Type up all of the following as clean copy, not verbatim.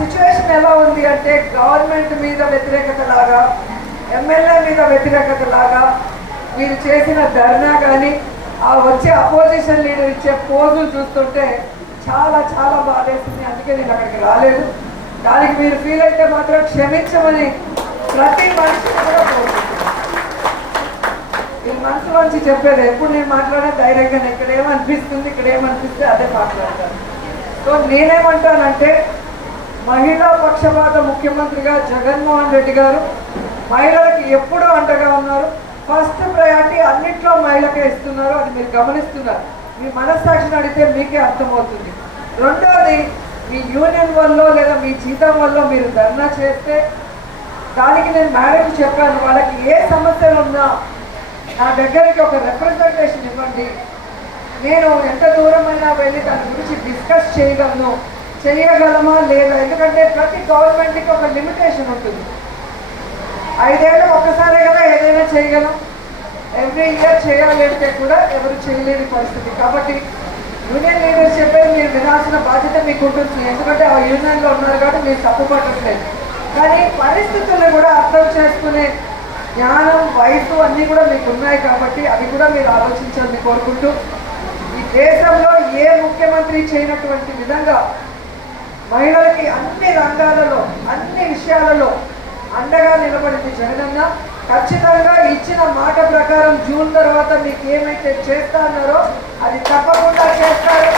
Situation ఎలా ఉంది అంటే గవర్నమెంట్ మీద వ్యతిరేకత లాగా, ఎమ్మెల్యే మీద వ్యతిరేకత లాగా మీరు చేసిన ధర్నా కానీ ఆ వచ్చే అపోజిషన్ లీడర్ ఇచ్చే పోజులు చూస్తుంటే చాలా చాలా బాధేస్తుంది. అందుకే నేను అక్కడికి రాలేదు. దానికి మీరు ఫీల్ అయితే మాత్రం క్షమించమని ప్రతి మనిషిని కూడా కోరుకుంటున్నాను. ఈ మనసులోంచి చెప్పేది ఎప్పుడు నేను మాట్లాడే ధైర్యంగా ఇక్కడ ఏమనిపిస్తుంది, ఇక్కడ ఏమనిపిస్తే అదే మాట్లాడతాను. సో నేనేమంటానంటే మహిళా పక్షపాత ముఖ్యమంత్రిగా జగన్మోహన్ రెడ్డి గారు మహిళలకు ఎప్పుడూ అండగా ఉన్నారు. ఫస్ట్ ప్రయారిటీ అన్నింటిలో మహిళకే ఇస్తున్నారు. అది మీరు గమనిస్తున్నారు. మీ మనస్సాక్షిని అడిగితే మీకే అర్థమవుతుంది. రెండోది, మీ యూనియన్ వల్ల లేదా మీ జీతం వల్ల మీరు ధర్నా చేస్తే దానికి నేను మేడంకి చెప్పాను, వాళ్ళకి ఏ సమస్యలు ఉన్నా నా దగ్గరికి ఒక రిప్రజెంటేషన్ ఇవ్వండి, నేను ఎంత దూరమైనా వెళ్ళి దాని గురించి డిస్కస్ చేయగలమా లేదా. ఎందుకంటే ప్రతి గవర్నమెంట్కి ఒక లిమిటేషన్ ఉంటుంది. 5 ఏళ్ళు ఒక్కసారే కదా ఏదైనా చేయగలం. ఎవ్రీ ఇయర్ చేయాలంటే కూడా ఎవరు చేయలేని పరిస్థితి. కాబట్టి యూనియన్ లీడర్స్ చెప్పేది మీరు వినాల్సిన బాధ్యత మీకు ఉంటుంది. ఎందుకంటే ఆ యూనియన్లో ఉన్నారు కాబట్టి మీరు తప్పుపట్టట్లేదు. కానీ పరిస్థితులను కూడా అర్థం చేసుకునే జ్ఞానం, వయసు అన్నీ కూడా మీకు ఉన్నాయి కాబట్టి అవి కూడా మీరు ఆలోచించాలని కోరుకుంటూ, ఈ దేశంలో ఏ ముఖ్యమంత్రి చేయనటువంటి విధంగా మహిళలకి అన్ని రంగాలలో అన్ని విషయాలలో అండగా నిలబడింది జగనన్న. ఖచ్చితంగా ఇచ్చిన మాట ప్రకారం జూన్ తర్వాత మీకు ఏమైతే చేస్తా అన్నారో అది తప్పకుండా చేస్తారు.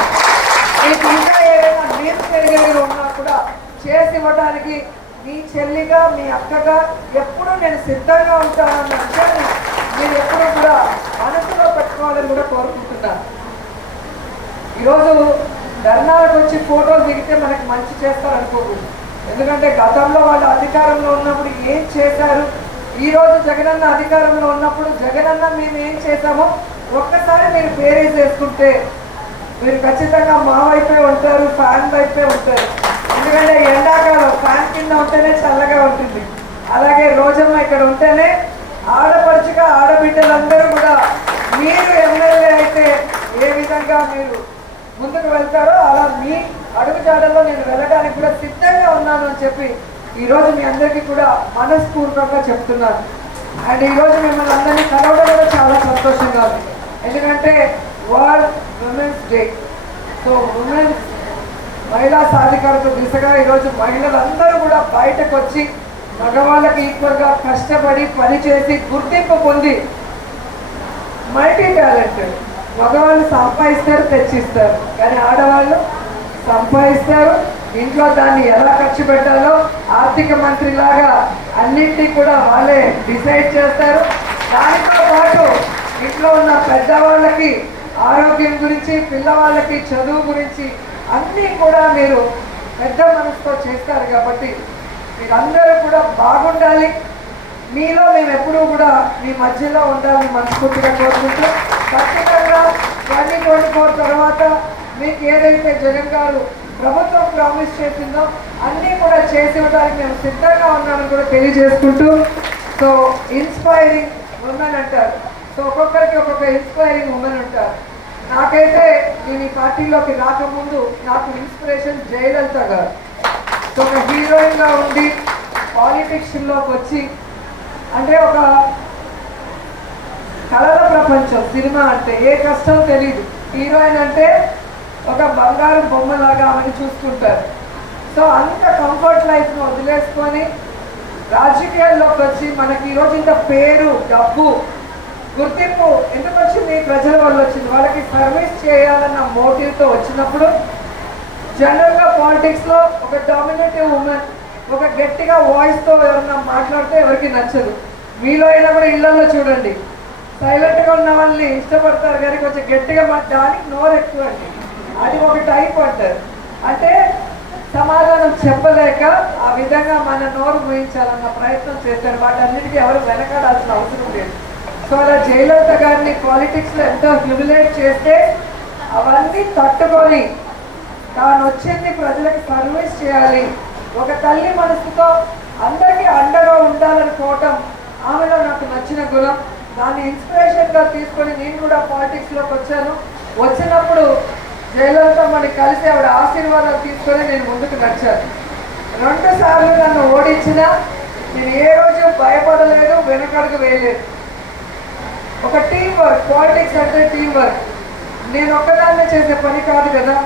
మీకు ఇంకా ఏదైనా నీరు పెరిగేవి ఉన్నా కూడా చేసి ఇవ్వడానికి మీ చెల్లిగా మీ అక్కగా ఎప్పుడూ నేను సిద్ధంగా ఉంటానన్న విషయాన్ని మీరు ఎప్పుడూ కూడా మనసులో పెట్టుకోవాలని కూడా కోరుకుంటున్నాను. ఈరోజు ధర్నాలకు వచ్చి ఫోటోలు దిగితే మనకి మంచి చేస్తారనుకోకూడదు. ఎందుకంటే గతంలో వాళ్ళు అధికారంలో ఉన్నప్పుడు ఏం చేశారు, ఈరోజు జగనన్న అధికారంలో ఉన్నప్పుడు జగనన్న మేము ఏం చేశామో ఒక్కసారి మీరు బేరీజ్ వేసుకుంటే మీరు ఖచ్చితంగా మా వైపే ఉంటారు, ఫ్యాన్ వైపే ఉంటారు. ఎందుకంటే ఎండాకాలం ఫ్యాన్ కింద ఉంటేనే చల్లగా ఉంటుంది. అలాగే రోజమ్మ ఇక్కడ ఉంటేనే ఆడపడుచుగా ఆడబిడ్డలందరూ కూడా మీరు ఎమ్మెల్యే అయితే ఏ విధంగా మీరు ముందుకు వెళ్తారో అలా మీ అడుగుజాడల్లో నేను వెళ్ళడానికి కూడా సిద్ధంగా ఉన్నాను అని చెప్పి ఈరోజు మీ అందరికీ కూడా మనస్ఫూర్తిగా చెప్తున్నాను. అండ్ ఈరోజు మిమ్మల్ని అందరినీ కలవడం కూడా చాలా సంతోషంగా ఉంది. ఎందుకంటే world women's day. So women's మహిళా సాధికారత దిశగా ఈరోజు మహిళలందరూ కూడా బయటకు వచ్చి మగవాళ్ళకి ఈక్వల్గా కష్టపడి పనిచేసి గుర్తింపు పొంది మల్టీ టాలెంటెడ్. మగవాళ్ళు సంపాదిస్తారు, తెచ్చిస్తారు, కానీ ఆడవాళ్ళు సంపాదిస్తారు, ఇంట్లో దాన్ని ఎలా ఖర్చు పెట్టాలో ఆర్థిక మంత్రిలాగా అన్నింటినీ కూడా వాళ్ళే డిసైడ్ చేస్తారు. దానితో పాటు ఇంట్లో ఉన్న పెద్దవాళ్ళకి ఆరోగ్యం గురించి, పిల్లవాళ్ళకి చదువు గురించి అన్నీ కూడా మీరు పెద్ద మనసుతో చేస్తారు. కాబట్టి మీరందరూ కూడా బాగుండాలి. మీలో మేము ఎప్పుడూ కూడా మీ మధ్యలో ఉండాలని మనస్ఫూర్తిగా కోరుకుంటూ, ఖచ్చితంగా 2024 తర్వాత మీకు ఏదైతే జగన్ గారు ప్రభుత్వం ప్రామిస్ చేసిందో అన్నీ కూడా చేసి ఇవ్వడానికి మేము సిద్ధంగా ఉన్నామని కూడా తెలియజేసుకుంటూ, సో ఇన్స్పైరింగ్ ఉమెన్ అంటారు. సో ఒక్కొక్కరికి ఒక్కొక్క ఇన్స్పైరింగ్ ఉమెన్ ఉంటారు. నాకైతే నేను ఈ పార్టీలోకి రాకముందు నాకు ఇన్స్పిరేషన్ జయలలిత గారు. సో ఒక హీరోయిన్గా ఉండి పాలిటిక్స్లోకి వచ్చి, అంటే ఒక కళల ప్రపంచం సినిమా అంటే ఏ కష్టం తెలీదు. హీరోయిన్ అంటే ఒక బంగారు బొమ్మలాగా ఆమెను చూసుకుంటారు. సో అంత కంఫర్ట్ లైఫ్ను వదిలేసుకొని రాజకీయాల్లోకి వచ్చి మనకి ఈరోజు ఇంత పేరు, డబ్బు, గుర్తింపు ఎందుకు వచ్చింది? ప్రజల వల్ల వచ్చింది. వాళ్ళకి సర్వీస్ చేయాలన్న మోటివ్తో వచ్చినప్పుడు జనరల్గా పాలిటిక్స్లో ఒక డామినేటివ్ ఉమెన్, ఒక గట్టిగా వాయిస్తో ఎవరన్నా మాట్లాడితే ఎవరికి నచ్చదు. మీలో అయినా కూడా ఇళ్లలో చూడండి, సైలెంట్గా ఉన్న వాళ్ళని ఇష్టపడతారు కానీ కొంచెం గట్టిగా దానికి నోరు ఎక్కువ అండి. అది ఒక టైప్ అంటారు. అంటే సమాధానం చెప్పలేక ఆ విధంగా మన నోరు మూయించాలన్న ప్రయత్నం చేస్తారు. వాటన్నిటికీ ఎవరు వెనకాడాల్సిన అవసరం లేదు. సో అలా జయలలిత గారిని పాలిటిక్స్లో ఎంతో హ్యూమిలేట్ చేస్తే అవన్నీ తట్టుకొని తాను వచ్చింది ప్రజలకు సర్వీస్ చేయాలి, ఒక తల్లి మనసుతో అందరికీ అండగా ఉండాలనుకోవటం ఆమెలో నాకు నచ్చిన గుణం. దాన్ని ఇన్స్పిరేషన్గా తీసుకొని నేను కూడా పాలిటిక్స్లోకి వచ్చాను. వచ్చినప్పుడు జయలలిత మనకి కలిసి ఆవిడ ఆశీర్వాదాలు తీసుకొని నేను ముందుకు నడిచాను. సార్లు నన్ను ఓడించినా నేను ఏ రోజు భయపడలేదు, వెనకడుగు వేయలేదు. ఒక టీం వర్క్, పాలిటిక్స్ అంటే టీం వర్క్. నేను ఒక్కదాన్నే చేసే పని కాదు కదా.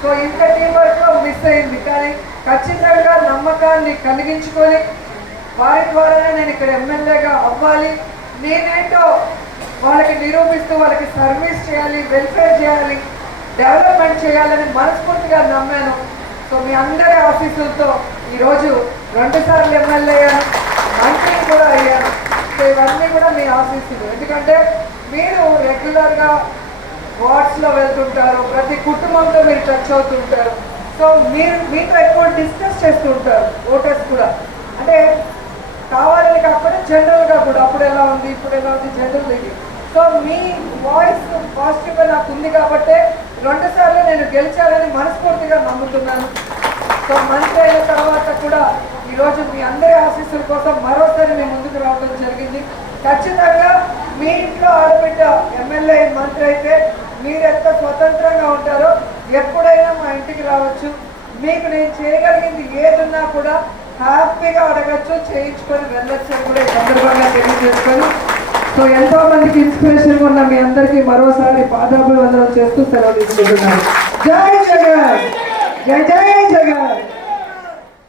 సో ఇంత టీం వర్క్లో మిస్ అయింది. కానీ ఖచ్చితంగా నమ్మకాన్ని కలిగించుకొని వారి ద్వారానే నేను ఇక్కడ ఎమ్మెల్యేగా అవ్వాలి, నేనేంటో వాళ్ళకి నిరూపిస్తూ వాళ్ళకి సర్వీస్ చేయాలి, వెల్ఫేర్ చేయాలి, డెవలప్మెంట్ చేయాలని మనస్ఫూర్తిగా నమ్మాను. సో మీ అందరి ఆఫీసులతో ఈరోజు 2 సార్లు ఎమ్మెల్యే అయ్యాను, మంత్రిని కూడా అయ్యాను. సో ఇవన్నీ కూడా మీ ఆఫీసులు. ఎందుకంటే మీరు రెగ్యులర్గా వార్డ్స్లో వెళ్తుంటారు, ప్రతి కుటుంబంతో మీరు టచ్ అవుతుంటారు. సో మీతో ఎక్కువ డిస్కస్ చేస్తూ ఉంటారు ఓటర్స్ కూడా. అంటే కావాలని కాకపోతే జనరల్గా కూడా అప్పుడు ఎలా ఉంది, ఇప్పుడు ఎలా ఉంది, జనరల్ ఇది. సో మీ వాయిస్ పాజిటివ్గా నాకు ఉంది కాబట్టి 2 సార్లు నేను గెలిచాలని మనస్ఫూర్తిగా నమ్ముతున్నాను. సో మంత్రి అయిన తర్వాత కూడా ఈరోజు మీ అందరి ఆశీస్సుల కోసం మరోసారి మీ ముందుకు రావడం జరిగింది. ఖచ్చితంగా మీ ఇంట్లో ఆడబిడ్డ ఎమ్మెల్యే మంత్రి అయితే మీరు ఎంత స్వతంత్రంగా ఉంటారో ఎప్పుడైనా మా ఇంటికి రావచ్చు. మీకు నేను చేయగలిగింది ఏదున్నా కూడా హ్యాపీగా అడగచ్చు, చేయించుకొని వెళ్ళొచ్చు అని కూడా ఈ సందర్భంగా తెలియజేస్తాను. సో ఎంతో మందికి ఇన్స్పిరేషన్ ఉన్న మీ అందరికీ మరోసారి పాదాభివందనం చేస్తూ సెలవు తీసుకుంటున్నాను. జై జగన్, జై జై జగన్.